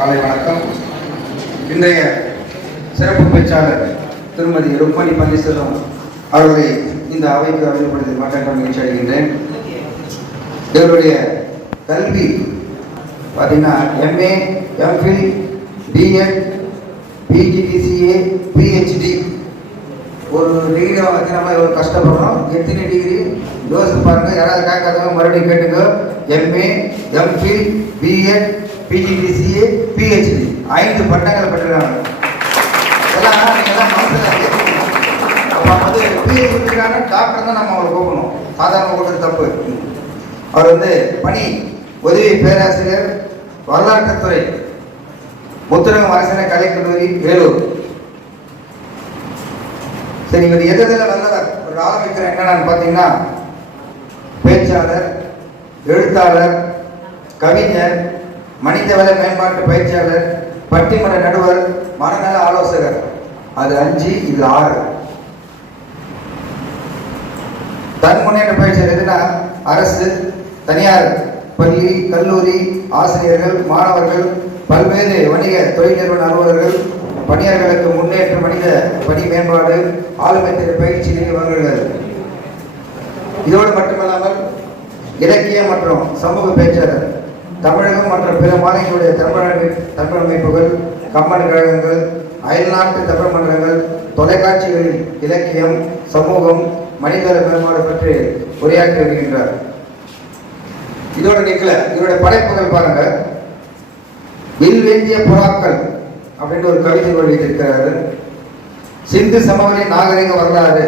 காலை வணக்கம். இன்றைய சிறப்பு பேச்சாளர் திருமதி ருக்மணி பன்னீர்செல்வம் அவர்களை இந்த அவைக்கு அறிமுகப்படுத்தி மாற்ற மகிழ்ச்சி அடைகின்றேன். இவருடைய கல்வி பார்த்தீங்கன்னா MA, MPhil, BEd, PGDCA, PhD. ஒரு டிகிரி வச்சு நம்ம எவ்வளோ கஷ்டப்படுறோம். எத்தனை டிகிரி யோசித்து பாருங்கள். யாராவது கேட்காதவங்க மறுபடியும் கேட்டுங்க. MA, MPhil, BEd, PGDCA, PhD 5 பட்டங்கள் பெற்றிருக்காங்க. எல்லாம் நீங்கள்லாம் மனசில் அப்போ வந்து பிஹெச்டிக்கான டாக்டர் தான் நம்ம அவரை கூப்பிடணும். சாதாரண கூட்டது தப்பு. அவர் பணி உதவி பேராசிரியர், வரலாற்றுத்துறை, முத்துரங்கம் அரசின கலைக்கல்லூரி, வேலூர். சரி, இவர் எதில் வல்லவர் ஒரு ஆரம்பிக்கிற என்னன்னு பார்த்தீங்கன்னா, பேச்சாளர், எழுத்தாளர், கவிஞர், மனிதவள மேம்பாட்டு பயிற்சியாளர், பட்டிமன்ற நடுவர், மனநல ஆலோசகர். அது 5, இது 6. தன் முன்னேற்ற பயிற்சியர் எதுனா அரசு, தனியார் பள்ளி, கல்லூரி, ஆசிரியர்கள், மாணவர்கள், பல்வேறு வணிக தொழில் நிறுவன அலுவலர்கள், பணியாளர்களுக்கு முன்னேற்ற மனித பணி மேம்பாடு, ஆளுமை திறன் பயிற்சி வழங்குகிறது. இதோடு மட்டுமல்லாமல் இலக்கிய மற்றும் சமூக பேச்சாளர், தமிழகம் மற்றும் பிற மாநிலங்களுடைய தமிழ் அமைப்புகள், கம்பன் கழகங்கள், அயல்நாட்டு தமிழ் மன்றங்கள், தொலைக்காட்சிகளில் இலக்கியம், சமூகம், மனிதவள மேம்பாடு பற்றி உரையாற்றி வருகின்றார். இதோடு நிற்கல, இவருடைய படைப்புகள் பாருங்க. வில்வேந்திய புறாக்கள் அப்படின்னு ஒரு கவிதை வெளியிட்டிருக்கிறாரு. சிந்து சமவெளி நாகரிக வரலாறு,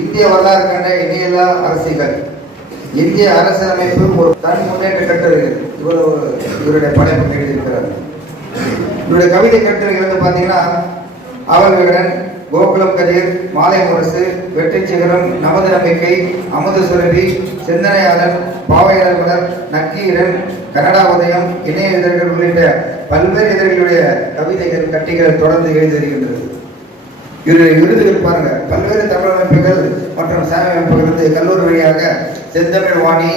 இந்திய வரலாறு கண்ட இணையில்லா அரசியல், இந்திய அரசியலமைப்பு ஒரு தன் முன்னேற்ற கட்டுரை. இவருடைய படைப்பு எழுதியிருக்கிறார். இவருடைய கவிதை கட்டுரைகள் பார்த்தீங்கன்னா, அவள் விகடன், கோகுலம் கதிர், மாலை முரசு, வெற்றி சிகரம், நமது நம்பிக்கை, அமுத சுரபி, சிந்தனையாளர், பாவையாளர் மலர், நக்கீரன், கனடா உதயம், இணைய இதழ்கள் உள்ளிட்ட பல்வேறு இதழ்களுடைய கவிதைகள், கட்டிகள் தொடர்ந்து எழுதி வருகின்றது. இவருடைய விருதுகள் பாருங்க. பல்வேறு தமிழ் அமைப்புகள் மற்றும் சேவை அமைப்புகள் கல்லூரி வழியாக செந்தமிழ் வாணி,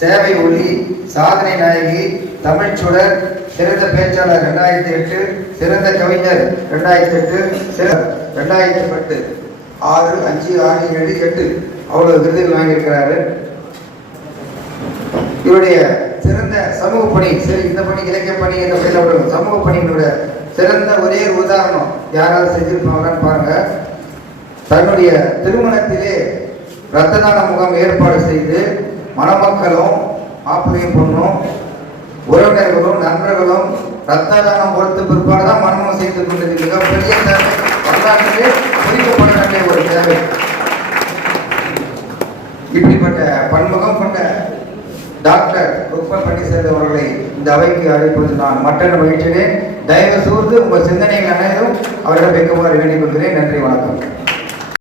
சேவை ஒளி, சாதனை நாயகி, தமிழ் சுடர், சிறந்த பேச்சாளர் 2008, சிறந்த கவிஞர் 2008, 2010, 6, 5, 6, 7, 8 அவ்வளவு விருதுகள் வாங்கியிருக்கிறாரு. இவருடைய சிறந்த சமூக பணி, சரி இந்த பணி இலக்கிய பணி என்ற பெயரில் சமூக பணியினுடைய சிறந்த ஒரே உதாரணம் யாராவது செஞ்சிருப்பாங்கன்னு பாருங்க. தன்னுடைய திருமணத்திலே இரத்த தான முகாம் ஏற்பாடு செய்து மணமக்களும் மாப்பிள்ளையும் பொண்ணும் உறவினர்களும் நண்பர்களும் இரத்த தானம் கொடுத்த பிற்பாடுதான் மனமும் செய்து கொண்டது. மிகப்பெரிய தேவை, வரலாற்றிலே குறிக்கப்பட வேண்டிய ஒரு தேவை. இப்படிப்பட்ட பன்முகம் கொண்ட டாக்டர் ருக்மணி பன்னீர்செல்வம் அவர்களை இந்த அவைக்கு அழைப்பது நான் மற்றொரு மகிழ்ச்சியிலே. தயவு கூர்ந்து உங்கள் சிந்தனைகள் அனைத்தும் அவரிடம் வைக்குமாறு வேண்டிக் கொள்கிறேன். நன்றி, வணக்கம்.